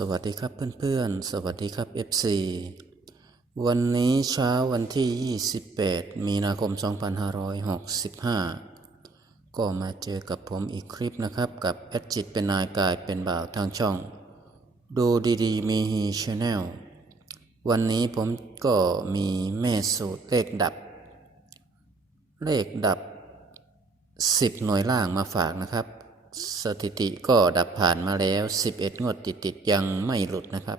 สวัสดีครับเพื่อนๆ สวัสดีครับ FC วันนี้เช้าวันที่ 28 มีนาคม 2565 ก็มาเจอกับผมอีกคลิปนะครับ กับแอดจิตเป็นนายกายเป็นบ่าวทางช่อง ดูดีๆ มีฮีชแนลวันนี้ผมก็มีแม่สูตรเลขดับ เลขดับ 10 หน่วยล่างมาฝากนะครับ สถิติก็ดับผ่านมาแล้ว 11 งวดติดๆยังไม่หลุดนะครับ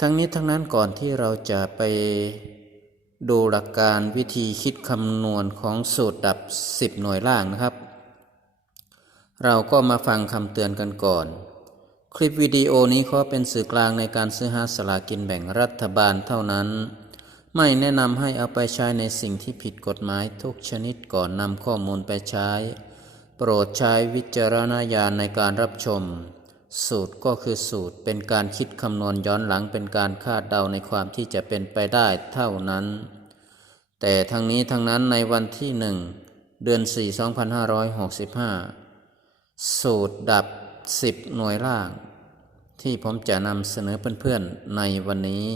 ทั้งนี้ทั้งนั้นก่อนที่เราจะไปดูหลักการวิธีคิดคำนวณของสูตรดับ 10 หน่วยล่างนะครับ เราก็มาฟังคำเตือนกันก่อน คลิปวิดีโอนี้ขอเป็นสื่อกลางในการซื้อหาสลากินแบ่งรัฐบาลเท่านั้น ไม่แนะนำให้เอาไปใช้ในสิ่งที่ผิดกฎหมายทุกชนิดก่อนนำข้อมูลไปใช้ ปรดใช้วิจารณญาณในการรับชม สูตรก็คือสูตรเป็นการคิดคำนวณย้อนหลังเป็นการคาดเดาในความที่จะเป็นไปได้เท่านั้น แต่ทั้งนี้ทั้งนั้นในวันที่หนึ่งเดือน 4 2565 สูตรดับ 10 หน่วยล่าง ที่ผมจะนำเสนอเพื่อนๆในวันนี้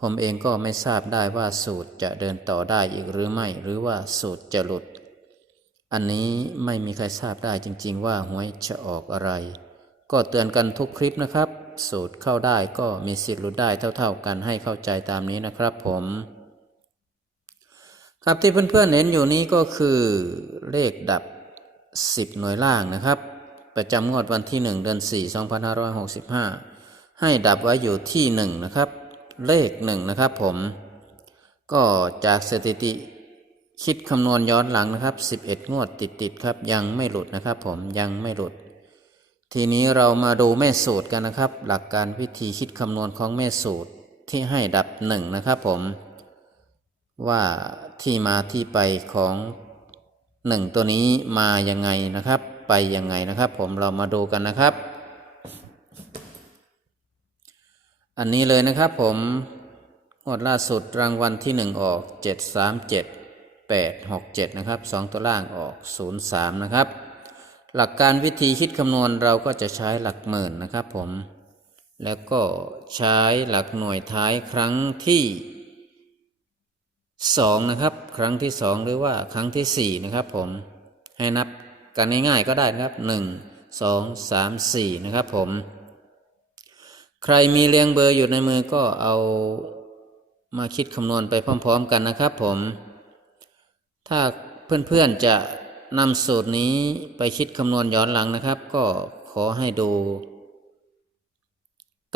ผมเองก็ไม่ทราบได้ว่าสูตรจะเดินต่อได้อีกหรือไม่ หรือว่าสูตรจะหลุด อันนี้ไม่มีใครทราบได้จริง ๆ ว่าหวยจะออกอะไร ก็เตือนกันทุกคลิปนะครับ สูตรเข้าได้ก็มีสิทธิ์หลุดได้เท่า ๆ กันให้เข้าใจตามนี้นะครับผม ครับที่เพื่อนๆเห็นอยู่นี้ก็คือเลขดับ 10 หน่วยล่างนะครับ ประจำงวดวันที่ 1 เดือน 4 2565 ให้ดับไว้อยู่ที่ 1 นะครับ เลข 1 นะครับผม ก็จากสถิติ คิดคำนวณย้อนหลังนะครับ 11 งวดติดๆครับ ยังไม่หลุดนะครับผมยังไม่หลุด ทีนี้เรามาดูแม่สูตรกันนะครับ หลักการวิธีคิดคำนวณของแม่สูตรที่ให้ดับ1นะครับผม ว่าที่มาที่ไปของหนึ่งตัวนี้มายังไงนะครับ ไปยังไงนะครับ ผมเรามาดูกันนะครับ อันนี้เลยนะครับผมงวดล่าสุดรางวัลที่หนึ่งออกเจ็ดสามเจ็ด แปดหกเจ็ดนะครับสองตัวล่างออกศูนย์สามนะครับ หลักการวิธีคิดคำนวณเราก็จะใช้หลักหมื่นนะครับผม แล้วก็ใช้หลักหน่วยท้ายครั้งที่สองนะครับ ครั้งที่สองหรือว่าครั้งที่สี่นะครับผม ให้นับกันง่ายๆก็ได้นะครับหนึ่งสองสามสี่นะครับผม ใครมีเรียงเบอร์อยู่ในมือก็เอามาคิดคำนวณไปพร้อม ๆ กันนะครับผม ถ้าเพื่อนๆจะนำสูตรนี้ไปคิดคำนวณย้อนหลังนะครับ ก็ขอให้ดู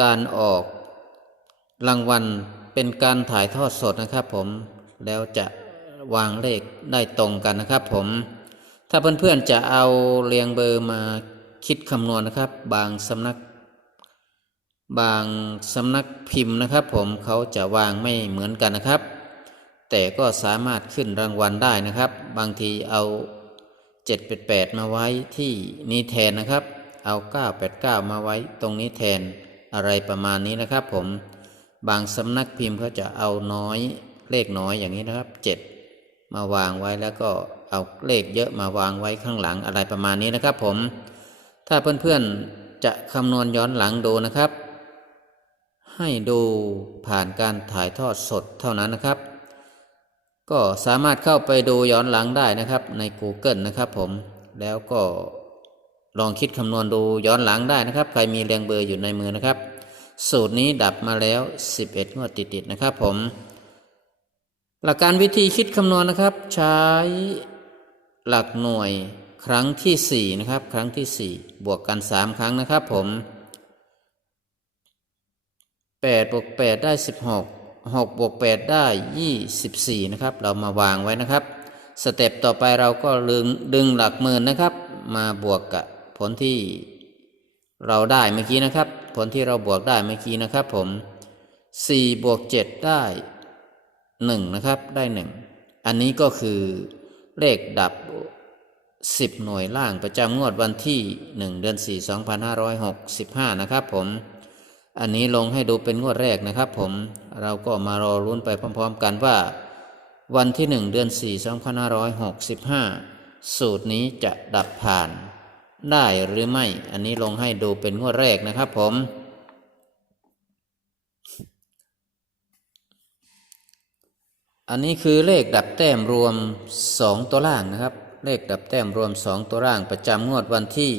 การออกรางวัลเป็นการถ่ายทอดสดนะครับ ผมแล้วจะวางเลขได้ตรงกันนะครับ ผม ถ้าเพื่อนๆจะเอาเรียงเบอร์มาคิดคำนวณนะครับ บางสำนัก บางสำนักพิมพ์นะครับ ผมเขาจะวางไม่เหมือนกันนะครับ แต่ก็สามารถขึ้นรางวัลได้นะครับ บางทีเอา 788 มาไว้ที่นี้แทนนะครับ เอา 989 มาไว้ตรงนี้แทนอะไรประมาณนี้นะครับ ผมบางสำนักพิมพ์เขาจะเอาน้อยเลขน้อยอย่างนี้นะครับเจ็ดมาวางไว้แล้วก็เอาเลขเยอะมาวางไว้ข้างหลังอะไรประมาณนี้นะครับ ผม ถ้าเพื่อนๆจะคำนวณย้อนหลังดูนะครับ ให้ดูผ่านการถ่ายทอดสดเท่านั้นนะครับ ก็สามารถเข้าไปดูย้อนหลังได้นะครับใน Google นะครับผมแล้วก็ลองคิดคำนวณดูย้อนหลังได้นะครับ ใครมีเรียงเบอร์อยู่ในมือนะครับ สูตรนี้ดับมาแล้ว 11 งวดติดๆนะครับผม หลักการวิธีคิดคำนวณนะครับ ใช้หลักหน่วยครั้งที่ 4 นะครับ ครั้งที่ 4 บวกกัน 3 ครั้งนะครับผม8บวก8ได้ 16 6บวก8ได้ 24 นะครับ เรามาวางไว้นะครับ สเต็ปต่อไปเราก็ดึงดึงหลักหมื่นนะครับ มาบวกกับผลที่เราได้เมื่อกี้นะครับ ผลที่เราบวกได้เมื่อกี้นะครับ ผม 4 บวก 7 ได้หนึ่งนะครับ ได้หนึ่งอันนี้ก็คือเลขดับสิบหน่วยล่างประจำงวดวันที่หนึ่งเดือนสี่สองพันห้าร้อยหกสิบห้านะครับผม อันนี้ลงให้ดูเป็นงวดแรกนะครับผมเราก็มารอรุ้นไปพร้อมๆกันว่า วันที่หนึ่งเดือนสี่สองพันห้าร้อยหกสิบห้าสูตรนี้จะดับผ่าน ได้หรือไม่ อันนี้ลงให้ดูเป็นงวดแรกนะครับผม อันนี้คือเลขดับแต้มรวม 2 ตัวล่างนะครับ เลขดับแต้มรวม 2 ตัวล่างประจำงวดวันที่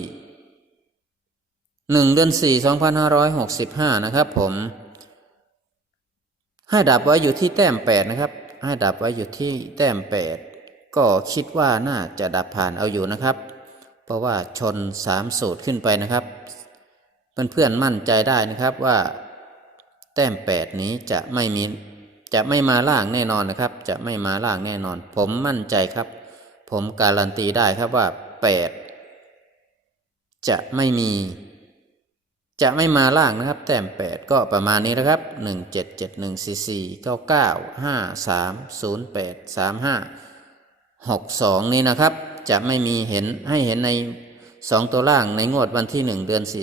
1เดือน4 2565นห้าร้อยหกสิบห้านะครับผม ให้ดับไว้อยู่ที่แต้ม8นะครับ ให้ดับไว้อยู่ที่แต้ม8ก็คิดว่าน่าจะดับผ่านเอาอยู่นะครับ เพราะว่าชน3สูตรขึ้นไปนะครับ เพื่อนๆมั่นใจได้นะครับว่า แต้ม8นี้จะไม่มีจะไม่มาล่างแน่นอนนะครับ จะไม่มาล่างแน่นอน ผมมั่นใจครับ ผมการันตีได้ครับว่า8จะไม่มี จะไม่มาล่างนะครับ แต้ม 8 ก็ประมาณนี้นะครับ 1 7 7 1 4 4 9 9 5 3 0 8 3 5 6 2 นี้นะครับ จะไม่มีเห็นให้เห็นใน 2 ตัวล่างในงวดวันที่ 1 เดือน 4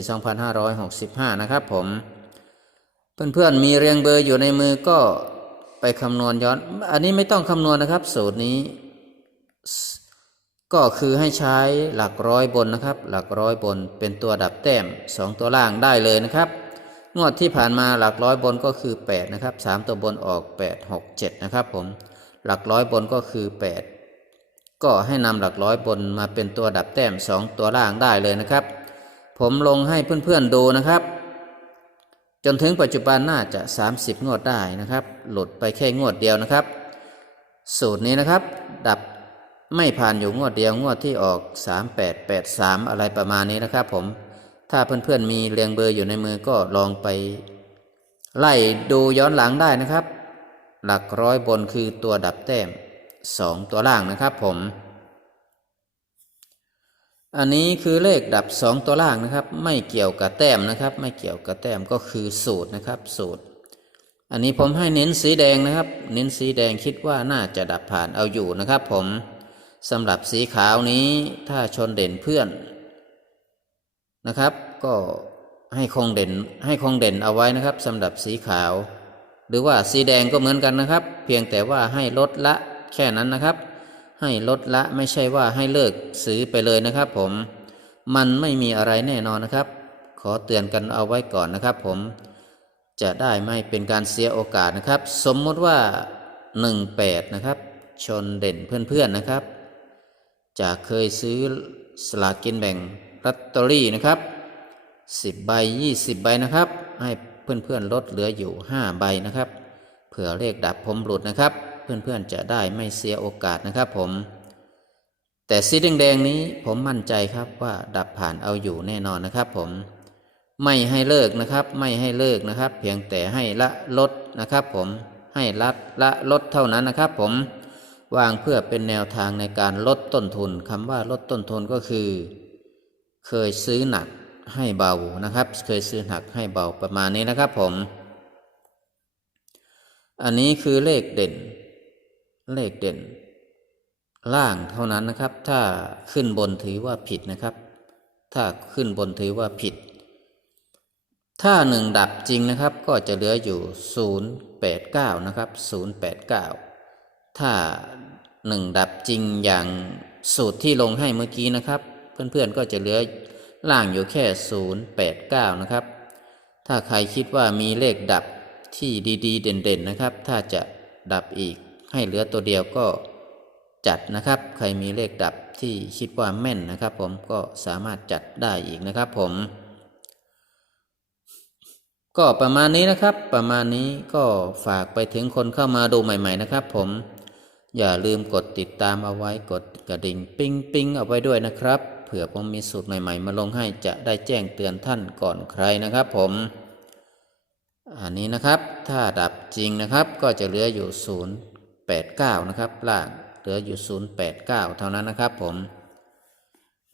2565 นะครับผม เพื่อนๆมีเรียงเบอร์อยู่ในมือก็ไปคำนวณย้อน อันนี้ไม่ต้องคำนวณนะครับ สูตรนี้ ก็คือให้ใช้หลักร้อยบนนะครับ หลักร้อยบนเป็นตัวดับแต้ม 2 ตัวล่างได้เลยนะครับงวดที่ผ่านมาหลักร้อยบนก็คือ 8 นะครับ 3 ตัวบนออก 8 6 7 นะครับผมหลักร้อยบนก็คือ 8 ก็ให้นำหลักร้อยบนมาเป็นตัวดับแต้ม 2 ตัวล่างได้เลยนะครับ ผมลงให้เพื่อนๆดูนะครับ จนถึงปัจจุบันน่าจะ 30 งวดได้นะครับ หลุดไปแค่งวดเดียวนะครับ สูตรนี้นะครับ ดับ ไม่ผ่านอยู่งวดเดียวงวดที่ออก 3883 อะไรประมาณนี้นะครับผม ถ้าเพื่อนๆมีเรียงเบอร์อยู่ในมือก็ลองไป ไล่ดูย้อนหลังได้นะครับ หลักร้อยบนคือตัวดับแต้ม 2 ตัวล่างนะครับผม อันนี้คือเลขดับ 2 ตัวล่างนะครับ ไม่เกี่ยวกับแต้มนะครับ ไม่เกี่ยวกับแต้มก็คือสูตรนะครับสูตรอันนี้ผมให้เน้นสีแดงนะครับ เน้นสีแดงคิดว่าน่าจะดับผ่านเอาอยู่นะครับผม สำหรับสีขาวนี้ถ้าชนเด่นเพื่อนนะครับ ก็ให้คงเด่นให้คงเด่นเอาไว้นะครับสำหรับสีขาว หรือว่าสีแดงก็เหมือนกันนะครับ เพียงแต่ว่าให้ลดละแค่นั้นนะครับ ให้ลดละไม่ใช่ว่าให้เลิกซื้อไปเลยนะครับผมมันไม่มีอะไรแน่นอนนะครับ ขอเตือนกันเอาไว้ก่อนนะครับผมจะได้ไม่เป็นการเสียโอกาสนะครับ สมมติว่า 18 นะครับ ชนเด่นเพื่อนๆนะครับ จากเคยซื้อสลากกินแบ่งลอตเตอรี่นะครับ10ใบ20ใบนะครับ ให้เพื่อนๆลดเหลืออยู่5ใบนะครับเผื่อเลขดับผมหลุดนะครับ เพื่อนๆจะได้ไม่เสียโอกาสนะครับผม แต่สีแดงๆนี้ผมมั่นใจครับว่าดับผ่านเอาอยู่แน่นอนนะครับผมไม่ให้เลิกนะครับ ไม่ให้เลิกนะครับ เพียงแต่ให้ละลดนะครับ ผมให้ลัดละลดเท่านั้นนะครับ ผม วางเพื่อเป็นแนวทางในการลดต้นทุนคำว่าลดต้นทุนก็คือ เคยซื้อหนักให้เบานะครับ เคยซื้อหนักให้เบาประมาณนี้นะครับผม อันนี้คือเลขเด่น เลขเด่น ล่างเท่านั้นนะครับ ถ้าขึ้นบนถือว่าผิดนะครับ ถ้าขึ้นบนถือว่าผิด ถ้าหนึ่งดับจริงนะครับ ก็จะเหลืออยู่ 089 นะครับ 089 ถ้าหนึ่งดับจริงอย่างสูตรที่ลงให้เมื่อกี้นะครับ เพื่อนๆก็จะเหลือล่างอยู่แค่ 089 นะครับ ถ้าใครคิดว่ามีเลขดับที่ดีๆ เด่นๆนะครับ ถ้าจะดับอีกให้เหลือตัวเดียวก็จัดนะครับ ใครมีเลขดับที่คิดว่าแม่นนะครับ ผมก็สามารถจัดได้อีกนะครับ ผม ก็ประมาณนี้นะครับ ประมาณนี้ก็ฝากไปถึงคนเข้ามาดูใหม่ ๆ นะครับ ผม อย่าลืมกดติดตามเอาไว้กดกระดิ่งปิ้งปิ้งเอาไว้ด้วยนะครับเผื่อผมมีสูตรใหม่ๆ มาลงให้จะได้แจ้งเตือนท่านก่อนใครนะครับผม อันนี้นะครับถ้าดับจริงนะครับก็จะเหลืออยู่ 089 นะครับล่างเหลืออยู่ 089 เท่านั้นนะครับผม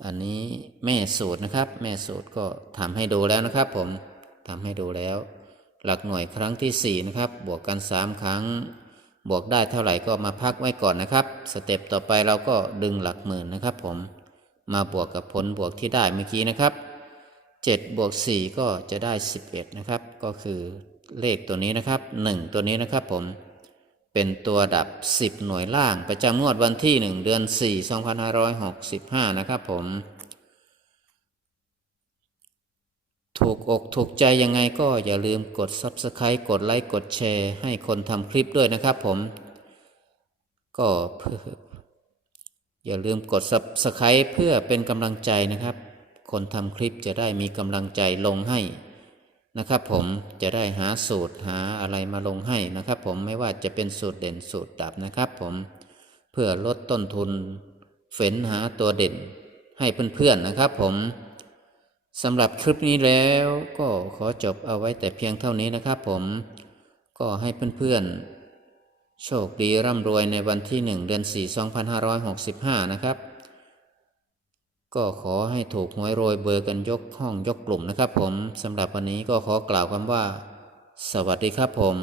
อันนี้แม่สูตรนะครับ แม่สูตรก็ทำให้ดูแล้วนะครับผมทำให้ดูแล้ว หลักหน่วยครั้งที่ 4 นะครับ บวกกัน 3 ครั้ง บวกได้เท่าไหร่ก็มาพักไว้ก่อนนะครับ สเต็ปต่อไปเราก็ดึงหลักหมื่นนะครับผม มาบวกกับผลบวกที่ได้เมื่อกี้นะครับ7บวก4ก็จะได้ 11 นะครับ ก็คือเลขตัวนี้นะครับ 1 ตัวนี้นะครับผม เป็นตัวดับ 10 หน่วยล่าง ประจำงวดวันที่ 1 เดือน 4 2565 นะครับผม ถูกอกถูกใจยังไงก็อย่าลืมกด Subscribe กดไลค์กดแชร์ให้คนทำคลิปด้วยนะครับผม ก็เพื่ออย่าลืมกด Subscribe เพื่อเป็นกำลังใจนะครับ คนทำคลิปจะได้มีกำลังใจลงให้นะครับผมจะได้หาสูตรหาอะไรมาลงให้นะครับ ผมไม่ว่าจะเป็นสูตรเด่นสูตรดับนะครับ ผมเพื่อลดต้นทุนเฟ้นหาตัวเด่นให้เพื่อนๆนะครับ ผม สำหรับคลิปนี้แล้วก็ขอจบเอาไว้แต่เพียงเท่านี้นะครับผมก็ให้เพื่อนๆ โชคดีร่ำรวยในวันที่ 1 เดือน 4 2565 นะครับ ก็ขอให้ถูกหวยโรยเบอร์กันยกห้องยกกลุ่มนะครับผมสำหรับวันนี้ก็ขอกล่าวคำว่า สวัสดีครับผม